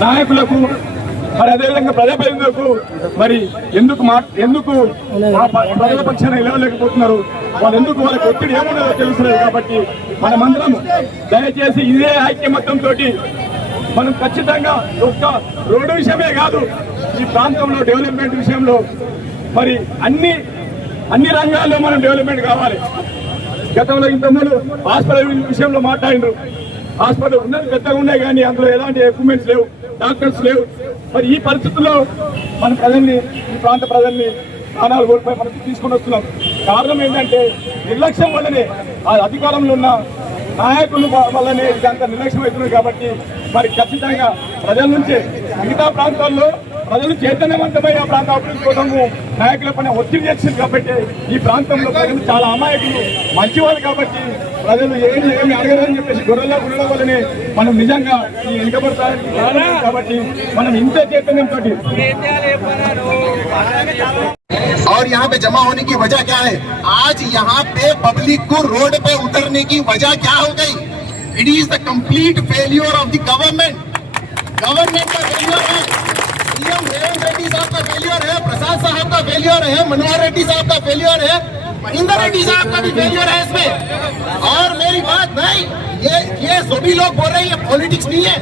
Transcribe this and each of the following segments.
నాయకులకు మరి అదేవిధంగా ప్రజాప్రతినిధులకు మరి ఎందుకు మా ఎందుకు ప్రజల పక్షాన నిలవలేకపోతున్నారు? వాళ్ళు ఎందుకు వాళ్ళకి ఒత్తిడి ఏమున్నదో తెలుసులేదు కాబట్టి మనమందరం దయచేసి ఇదే ఐక్యమత్యంతో మనం ఖచ్చితంగా ఒక్క రోడ్డు విషయమే కాదు ఈ ప్రాంతంలో డెవలప్మెంట్ విషయంలో మరి అన్ని అన్ని రంగాల్లో మనం డెవలప్మెంట్ కావాలి. గతంలో ఇంతకుముందు హాస్పిటల్ విషయంలో మాట్లాడిండ్రు హాస్పిటల్ ఉన్నది పెద్దగా ఉన్నాయి కానీ అందులో ఎలాంటి ఎక్విప్మెంట్స్ లేవు డాక్టర్స్ లేవు. మరి ఈ పరిస్థితుల్లో మన ప్రజల్ని ఈ ప్రాంత ప్రజల్ని ప్రాణాలు కోల్పోయి మనం తీసుకొని వస్తున్నాం. కారణం ఏంటంటే నిర్లక్ష్యం వల్లనే ఆ అధికారంలో ఉన్న నాయకులు వల్లనే ఇదంతా నిర్లక్ష్యం అవుతున్నారు కాబట్టి మరి ఖచ్చితంగా ప్రజల నుంచే మిగతా ప్రాంతాల్లో ప్రజలు చైతన్యవంతమై ఆ ప్రాంత అభివృద్ధి కోసము నాయకుల పైన ఒత్తిడి చేసింది కాబట్టి ఈ ప్రాంతంలో ప్రజలు చాలా అమాయకులు మంచివాళ్ళు కాబట్టి ప్రజలు ఏమి ఏమి అడగరని చెప్పేసి గొర్రెల్లో ఉండడం వల్లనే మనం నిజంగా ఈ వెనుకబడతానికి కారణం కాబట్టి మనం ఇంత చైతన్యంతో और यहाँ पे जमा होने की वजह क्या है आज यहाँ पे पब्लिक को रोड पे उतरने की वजह क्या हो गई it is the complete failure of the government government का फेलियर है सीएम रेवंत रेड्डी साहब का फेलियर है प्रसाद साहब का फेलियर है मनोहर रेड्डी साहब का फेलियर है महेंद्र रेड्डी साहब का भी फेलियर है इसमें। और मेरी बात नहीं ये ये सभी लोग बोल रहे हैं पॉलिटिक्स नहीं है।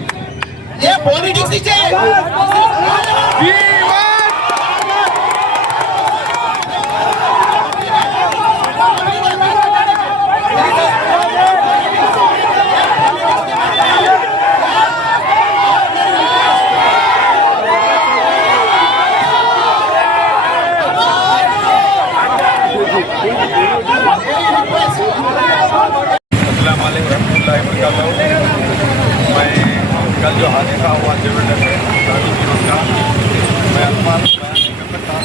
ये पॉलिटिक्स नहीं है कल जो हादसा हुआ जेवेंडर में दिवस का मैं अखबार में बयान नहीं कर सकता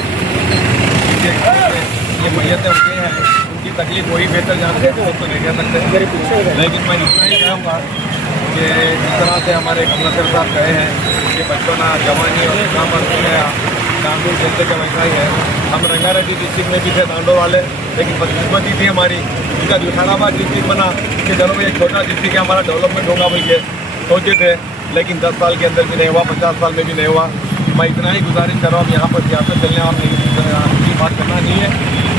ये मैयतें उनके हैं। उनकी तकलीफ़ वही बेहतर जानते हैं तो नहीं कह सकते। लेकिन मैं इतना ही कहूँगा कि जिस तरह से हमारे कमलसर साहब कहे हैं कि बचपना, जवानी और इस्लाम में दांडो खेलते का वैसा ही है। हम रंगारेड्डी डिस्ट्रिक्ट में भी थे, दांडो वाले। लेकिन बदकिस्मती थी हमारी। उनका जुठानाबाद डिस्ट्रिक्ट बना कि चलो एक छोटा डिस्ट्रिक्ट है, हमारा डेवलपमेंट होगा भाई, ये सोचे थे। लेकिन दस साल के अंदर भी नहीं हुआ, पचास साल में भी नहीं हुआ। मैं इतना ही गुजारिश कर रहा हूँ यहाँ पर सियासत चलने और नहीं बात करना नहीं है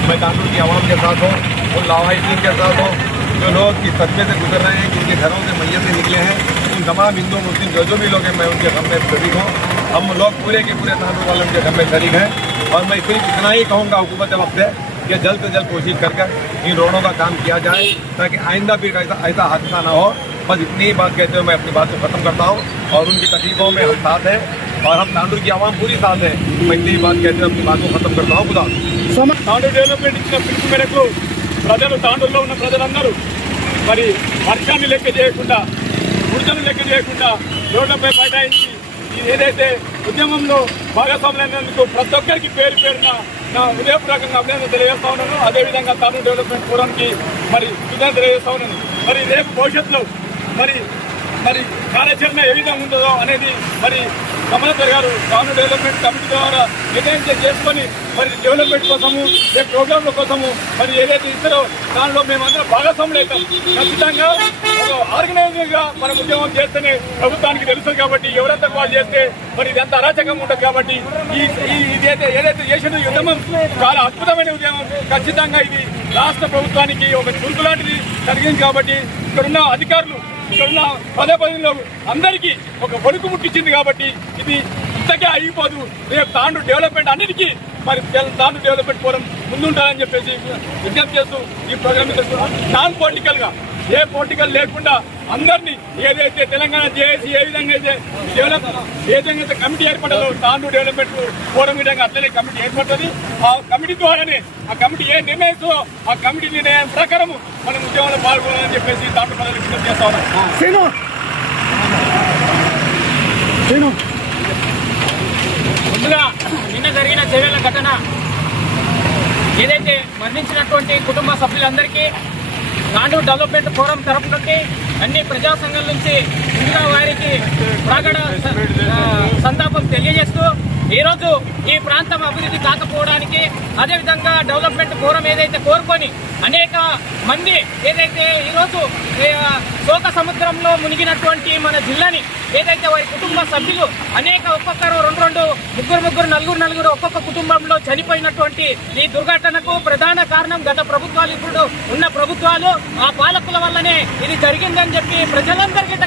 मैं दांडो की आवाम के साथ हूँ उन लावाहिदीन के साथ हूँ। जो लोग इस सदमे से गुजर रहे हैं, जिनके घरों से मैयत से निकले हैं, उन तमाम हिंदू, मुस्लिम, जो जो भी लोग हैं, मैं उनके गम में शरीक हूँ। हम लोग पूरे के पूरे तालुक वाले उनके घर में शरीक हैं, और मैं सिर्फ़ इतना ही कहूँगा हुकूमत वक्त से कि जल्द से जल्द कोशिश कर इन रोडों का काम किया जाए, ताकि आइंदा भी ऐसा ऐसा हादसा ना हो। बस इतनी ही बात कहते हुए मैं अपनी बात को ख़त्म करता हूँ और उनकी तकलीफों में हम साथ हैं और हम तांडुर की आवाम पूरी साथ है मैं इतनी ही बात कहते हुए अपनी बात को ख़त्म करता हूँ खुदा తాండూరు డెవలప్మెంట్ ఇచ్చిన పిలుపు మేరకు ప్రజలు తాండూరులో ఉన్న ప్రజలందరూ మరి వర్షాన్ని లెక్క చేయకుండా వృద్ధులు లెక్క చేయకుండా రోడ్లపై బైఠాయించి ఈ ఏదైతే ఉద్యమంలో భాగస్వాములైనందుకు ప్రతి ఒక్కరికి పేరు పేరున నా హృదయపూర్వకంగా అభినందన తెలియజేస్తా ఉన్నాను అదేవిధంగా తాను డెవలప్మెంట్ ఫోరంకి మరి కృతజ్ఞత తెలియజేస్తా ఉన్నాను మరి రేపు భవిష్యత్తులో మరి మరి కార్యాచరణ ఏ విధంగా ఉంటుందో అనేది మరి కమలాకర్ గారు గ్రామీణ డెవలప్మెంట్ కమిటీ ద్వారా నిర్ణయం చేసుకొని మరి డెవలప్మెంట్ కోసము రేపు ప్రోగ్రాంల కోసము మరి ఏదైతే ఇస్తారో దానిలో మేమందరం భాగస్వాములు అవుతాం. ఖచ్చితంగా ఒక మనం ఉద్యమం చేస్తేనే ప్రభుత్వానికి తెలుస్తుంది కాబట్టి ఎవరంతా వాళ్ళు చేస్తే మరి ఇదంతా అరాచకం ఉంటుంది కాబట్టి ఈ ఈ- ఇదైతే ఏదైతే చేసిన ఉద్యమం చాలా అద్భుతమైన ఉద్యమం. ఖచ్చితంగా ఇది రాష్ట్ర ప్రభుత్వానికి ఒక చురుకు లాంటిది కలిగింది కాబట్టి ఇక్కడున్న అధికారులు ఇక్కడున్న పదే పదిలో అందరికీ ఒక వణుకు ముట్టించింది కాబట్టి ఇది ఇంతకే అయిపోదు. రేపు తాండు డెవలప్మెంట్ అన్నిటికీ మరి తాండు డెవలప్మెంట్ ఫోరం ముందుంటారని చెప్పేసి విజ్ఞప్తి చేస్తూ ఈ ప్రోగ్రామ్ నాన్ పొలిటికల్గా ఏ పొలిటికల్ లేకుండా అందరినీ ఏదైతే తెలంగాణ జేఏసీ ఏ విధంగా అయితే డెవలప్ ఏ విధంగా అయితే కమిటీ ఏర్పడదో తాండు డెవలప్మెంట్ ఫోరం విధంగా అట్లనే కమిటీ ఏర్పడుతుంది. ఆ కమిటీ ద్వారానే ఆ కమిటీ ఏ నిర్ణయిస్తుందో ఆ కమిటీ నిర్ణయం ప్రకారం మనం ఉద్యమంలో పాల్గొనాలని చెప్పేసి తాండు ప్రజలు విజ్ఞప్తి చేస్తా ఉన్నాం ముందుగా నిన్న జరిగిన చర్యల ఘటన ఏదైతే మరణించినటువంటి కుటుంబ సభ్యులందరికీ నాడు డెవలప్మెంట్ ఫోరం తరపు నుండి అన్ని ప్రజా సంఘాల నుంచి ముందుగా వారికి ప్రగడ సంతాపం తెలియజేస్తూ ఈరోజు ఈ ప్రాంతం అభివృద్ధి కాకపోవడానికి అదేవిధంగా డెవలప్మెంట్ ఫోరం ఏదైతే కోరుకొని అనేక మంది ఏదైతే ఈరోజు శోక సముద్రంలో మునిగినటువంటి మన జిల్లాని ఏదైతే వారి కుటుంబ సభ్యులు అనేక ఒక్కొక్కరు రెండు రెండు ముగ్గురు ముగ్గురు నలుగురు నలుగురు ఒక్కొక్క కుటుంబంలో చనిపోయినటువంటి ఈ దుర్ఘటనకు ప్రధాన కారణం గత ప్రభుత్వాలు ఇప్పుడు ఉన్న ప్రభుత్వాలు ఆ పాలకుల వల్లనే ఇది జరిగిందని చెప్పి ప్రజలందరికీ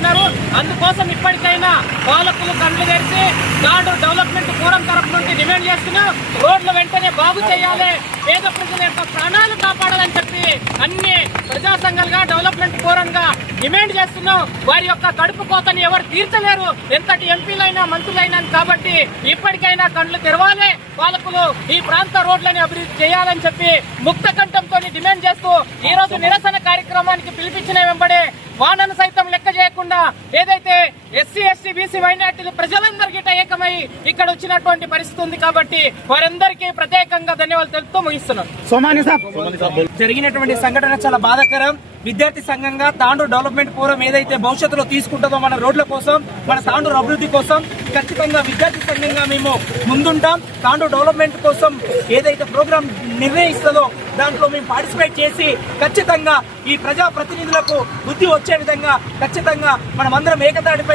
చేస్తున్నారు. అందుకోసం ఇప్పటికైనా పాలకులు కళ్ళు తెరిచి గాడు డెవలప్మెంట్ ఫోరం తరపు నుండి డిమాండ్ చేస్తున్నాం. రోడ్లు వెంటనే బాగు చేయాలి. పేద ప్రజల యొక్క ప్రాణాలు కాపాడాలని చెప్పి అన్ని ప్రజా సంఘాలుగా డెవలప్మెంట్ ఫోరంగా డిమాండ్ చేస్తున్నాం. వారి యొక్క కడుపు కోతని ఎవరు తీర్చలేరు. ఎంతటి ఎంపీలైనా మంత్రులైనా కాబట్టి ఇప్పటికైనా కళ్ళు తెరవాలి. పాలకులు ఈ ప్రాంత రోడ్లని అభివృద్ధి చేయాలని చెప్పి ముక్త కంఠంతో డిమాండ్ చేస్తూ ఈ రోజు నిరసన కార్యక్రమానికి పిలిపించిన వెంబడే వానను సైతం లెక్క చేయకుండా ఏదైతే ఎస్సీ ఎస్సీ బీసీ మైనార్టీలు ప్రజలందరికీ ఏకమై ఇక్కడ వచ్చినటువంటి పరిస్థితి ఉంది కాబట్టి వారందరికీ ప్రత్యేకంగా ధన్యవాదాలు తెలుపుతూ ముగిస్తున్నాను జరిగినటువంటి సంఘటన చాలా బాధాకరం. విద్యార్థి సంఘంగా తాండూరు డెవలప్మెంట్ ఫోరం ఏదైతే భవిష్యత్తులో తీసుకుంటుందో మన రోడ్ల కోసం మన తాండూరు అభివృద్ధి కోసం ఖచ్చితంగా విద్యార్థి సంఘంగా మేము ముందుంటాం. తాండూరు డెవలప్మెంట్ కోసం ఏదైతే ప్రోగ్రాం నిర్ణయిస్తుందో దాంట్లో మేము పార్టిసిపేట్ చేసి ఖచ్చితంగా ఈ ప్రజా ప్రతినిధులకు బుద్ధి వచ్చే విధంగా ఖచ్చితంగా మనమందరం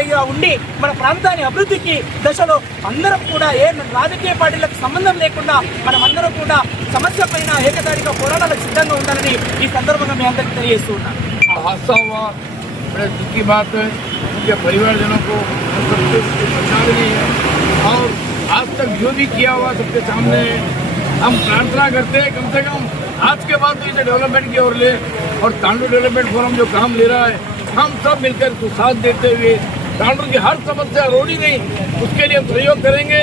ఏకతాటిపైగా ఉండి మన ప్రాంతాన్ని అభివృద్ధికి దశలో అందరం కూడా ఏ రాజకీయ పార్టీలకు సంబంధం లేకుండా మనమందరం కూడా సమస్య పైన ఏకతాటిగా పోరాటాలకు సిద్ధంగా ఉండాలని ఈ సందర్భంగా మీ అందరికీ తెలియజేస్తూ ఉన్నాను हादसा हुआ बड़े दुख की बात है उनके परिवारजनों को हम सबसे उसकी श्रद्धांजलि है और आज तक जो भी किया हुआ सबके सामने है। हम प्रार्थना करते हैं कम से कम आज के बाद तो इसे डेवलपमेंट की ओर ले और तांडू डेवलपमेंट फोरम जो काम ले रहा है हम सब मिलकर उसको साथ देते हुए तांडू की हर समस्या रोड़ी नहीं। उसके लिए हम सहयोग करेंगे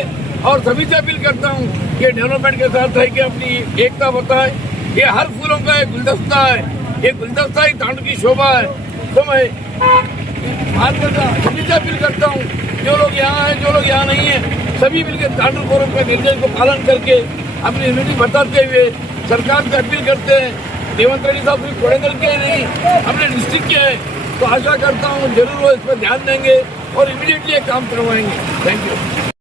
और सभी से अपील करता हूँ कि डेवलपमेंट के साथ है कि अपनी एकता बताए। ये हर फूलों का एक गुलदस्ता है। ये गुलदस्ता ही तांडू की शोभा है। तो मैं सभी से अपील करता हूँ, जो लोग यहाँ हैं, जो लोग यहाँ नहीं है, सभी मिलकर तांडू फोरम के निर्देश को पालन करके अपनी यूनिटी बताते हुए सरकार से अपील करते हैं। देवंत रेड्डी साहब कोड़ेगल के नहीं, अपने डिस्ट्रिक्ट के हैं। तो आशा करता हूँ ज़रूर वो इस पर ध्यान देंगे और इमीडिएटली एक काम करवाएँगे। Thank you